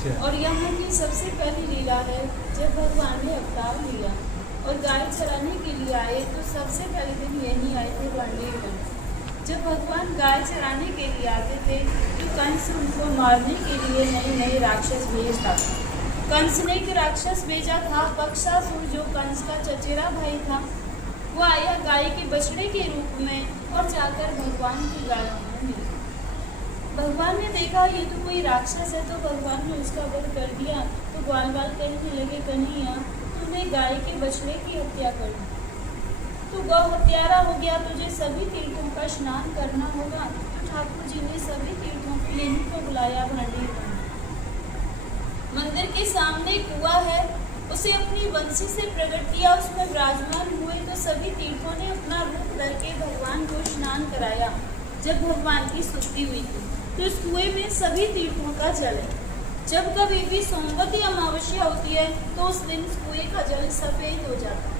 और यहाँ की सबसे पहली लीला है जब भगवान ने अवतार लिया और गाय चराने के लिए आए, तो सबसे पहले दिन यही आए थे बांडीवन। जब भगवान गाय चराने के लिए आते थे तो कंस उनको मारने के लिए नए नए राक्षस भेजता था। कंस ने एक राक्षस भेजा था, पक्षासुर, जो कंस का चचेरा भाई था। वो आया गाय के बछड़े के रूप में और जाकर भगवान की गाय में मिला। भगवान ने देखा ये तो कोई राक्षस है, तो भगवान ने उसका वध कर दिया। तो ग्वाल बाल कहने लगे, कन्हैया तूने गाय के बछड़े की हत्या कर दी, तू गौ हत्यारा हो गया, तुझे सभी तीर्थों का स्नान करना होगा। तो ठाकुर जी ने सभी तीर्थों के लिए इनको बुलाया भांडीवन। मंदिर के सामने कुआं है, उसे अपनी बंसी से प्रकट किया, उसमें विराजमान हुए। तो सभी तीर्थों ने अपना रूप धर के भगवान को स्नान कराया। जब भगवान की स्तुति हुई थी तो इस कुएं में सभी तीर्थों का जल है। जब कभी भी सोमवती अमावस्या होती है तो उस दिन इस कुएं का जल सफेद हो जाता है।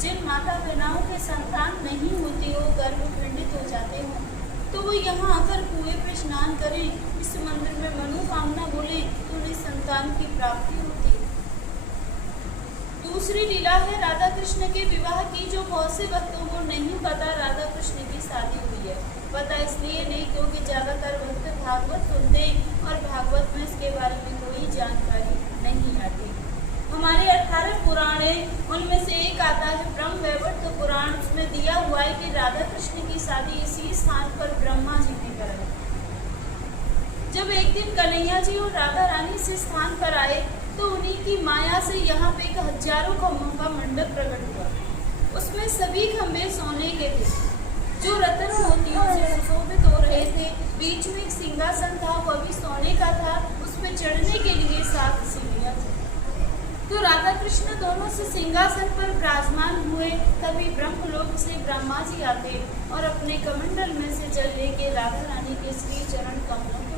जिन माता बहनाओं के संतान नहीं होती हो, गर्भ खंडित हो जाते हो, तो वो यहाँ आकर कुएं पे स्नान करें, इस मंदिर में मनोकामना बोले तो उन्हें संतान की प्राप्ति होती है। दूसरी लीला है राधा कृष्ण के विवाह की, जो बहुत से भक्तों को नहीं पता। राधा कृष्ण की शादी हुई है, पता इसलिए नहीं क्योंकि ज्यादातर भक्त भागवत सुनते और भागवत में इसके बारे में कोई जानकारी नहीं आती। हमारे 18 पुराण है, उनमें से एक आता है ब्रह्म वैवर्त पुराण। उसमें दिया हुआ है कि राधा कृष्ण की शादी इसी स्थान पर ब्रह्मा जी ने कराई। जब एक दिन कन्हैया जी और राधा रानी इस स्थान पर आए तो उन्हीं की माया से यहाँ पे एक हजारों खम्भों का मंडप प्रकट हुआ। उसमें सभी खम्भे सोने के थे, जो रत्न मोतियों से सुशोभित हो रहे थे। बीच में एक सिंहासन था, वह भी सोने का था, उसमें चढ़ने के लिए 7 सीढ़ियां थी। तो राधा कृष्ण दोनों से सिंहासन पर विराजमान हुए। तभी ब्रह्मलोक से ब्रह्मा जी आते और अपने कमंडल में से जल लेके राधा रानी के श्री चरण कमलों को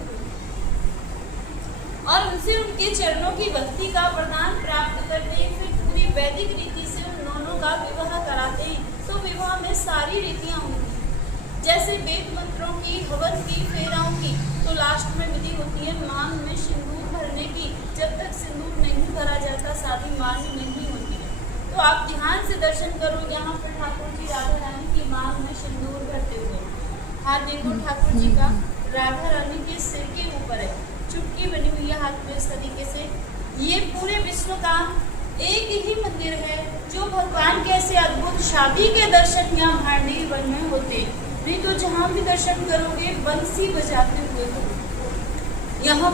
और उनसे उनके चरणों की भक्ति का वरदान प्राप्त करते। फिर पूरी वैदिक रीति से उन दोनों का विवाह कराते। तो विवाह में सारी रीतियां होंगी, जैसे वेद मंत्रों की, हवन की, फेराओं की। तो लास्ट में विधि होती है मांग में सिंदूर भरने की। जब तक सिंदूर नहीं भरा जाता शादी मांग नहीं होती है। तो आप ध्यान से दर्शन करो, यहाँ पर ठाकुर जी राधा रानी की मांग में सिंदूर भरते हुए। हाथ देखो ठाकुर जी का राधा रानी के सिर के ऊपर है, चुटकी बनी हुई है हाथ में इस तरीके से। ये पूरे विश्व का एक ही मंदिर है जो भगवान के ऐसे अद्भुत शादी के दर्शन यहाँ भांडीवन में होते हैं। नहीं तो जहाँ भी दर्शन करोगे बंसी बजाते हुए हो। यहाँ